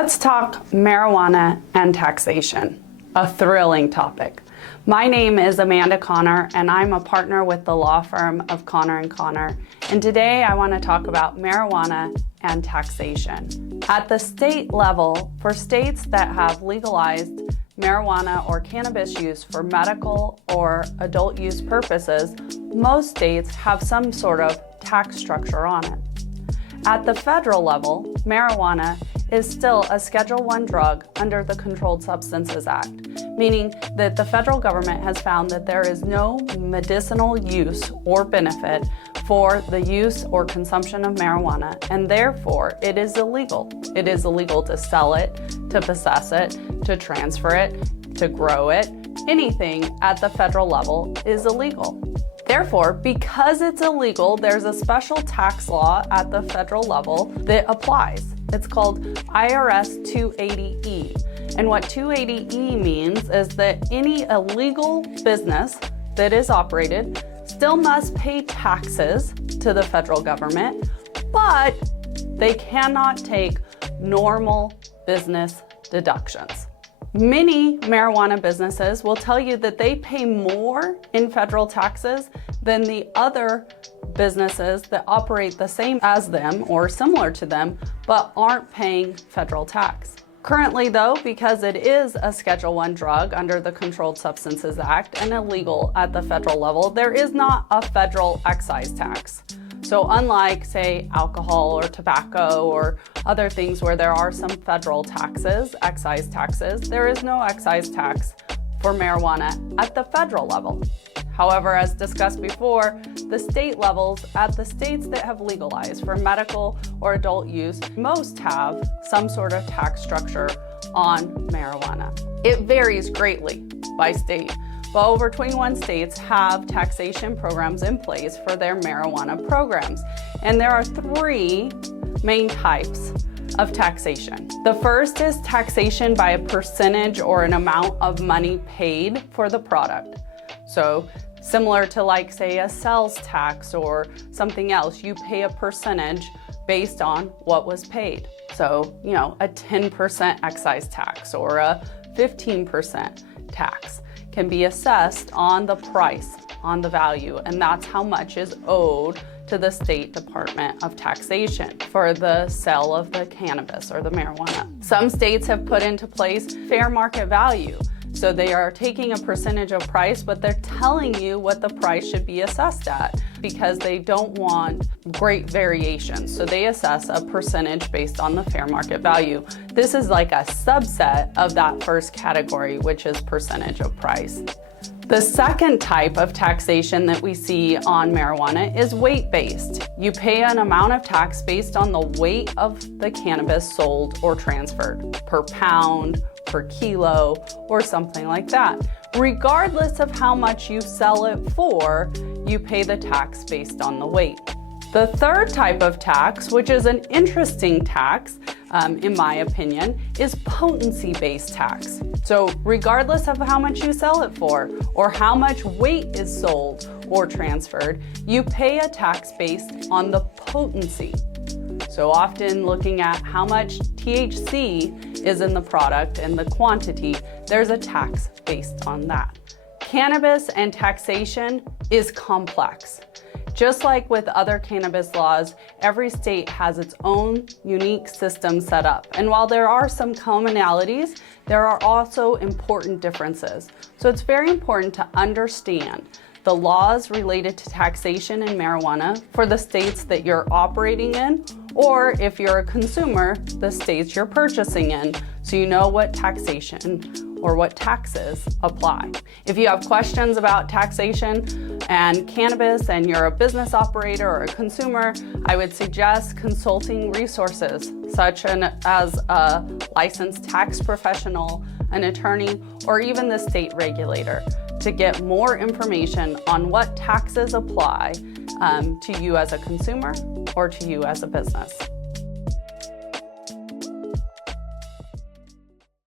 Let's talk marijuana and taxation, a thrilling topic. My name is Amanda Connor, and I'm a partner with the law firm of Connor & Connor. And today I want to talk about marijuana and taxation. At the state level, for states that have legalized marijuana or cannabis use for medical or adult use purposes, most states have some sort of tax structure on it. At the federal level, marijuana is still a Schedule I drug under the Controlled Substances Act, meaning that the federal government has found that there is no medicinal use or benefit for the use or consumption of marijuana, and therefore it is illegal. It is illegal to sell it, to possess it, to transfer it, to grow it. Anything at the federal level is illegal. Therefore, because it's illegal, there's a special tax law at the federal level that applies. It's called IRS 280E. And what 280E means is that any illegal business that is operated still must pay taxes to the federal government, but they cannot take normal business deductions. Many marijuana businesses will tell you that they pay more in federal taxes than the other businesses that operate the same as them or similar to them, but aren't paying federal tax. Currently though, because it is a Schedule I drug under the Controlled Substances Act and illegal at the federal level, there is not a federal excise tax. So unlike, say, alcohol or tobacco or other things where there are some federal taxes, excise taxes, there is no excise tax for marijuana at the federal level. However, as discussed before, the state levels at the states that have legalized for medical or adult use, most have some sort of tax structure on marijuana. It varies greatly by state, but over 21 states have taxation programs in place for their marijuana programs. And there are three main types of taxation. The first is taxation by a percentage or an amount of money paid for the product. So similar to, like, say, a sales tax or something else, you pay a percentage based on what was paid. So, a 10% excise tax or a 15% tax can be assessed on the price, on the value, and that's how much is owed to the State Department of Taxation for the sale of the cannabis or the marijuana. Some states have put into place fair market value. So they are taking a percentage of price, but they're telling you what the price should be assessed at because they don't want great variations. So they assess a percentage based on the fair market value. This is like a subset of that first category, which is percentage of price. The second type of taxation that we see on marijuana is weight-based. You pay an amount of tax based on the weight of the cannabis sold or transferred per pound, per kilo, or something like that. Regardless of how much you sell it for, you pay the tax based on the weight. The third type of tax, which is an interesting tax, in my opinion, is potency-based tax. So regardless of how much you sell it for or how much weight is sold or transferred, you pay a tax based on the potency. So often looking at how much THC is in the product and the quantity, there's a tax based on that. Cannabis and taxation is complex. Just like with other cannabis laws, every state has its own unique system set up. And while there are some commonalities, there are also important differences. So it's very important to understand the laws related to taxation and marijuana for the states that you're operating in, or if you're a consumer, the states you're purchasing in, so you know what taxation or what taxes apply. If you have questions about taxation and cannabis and you're a business operator or a consumer, I would suggest consulting resources such as a licensed tax professional, an attorney, or even the state regulator to get more information on what taxes apply to you as a consumer or to you as a business.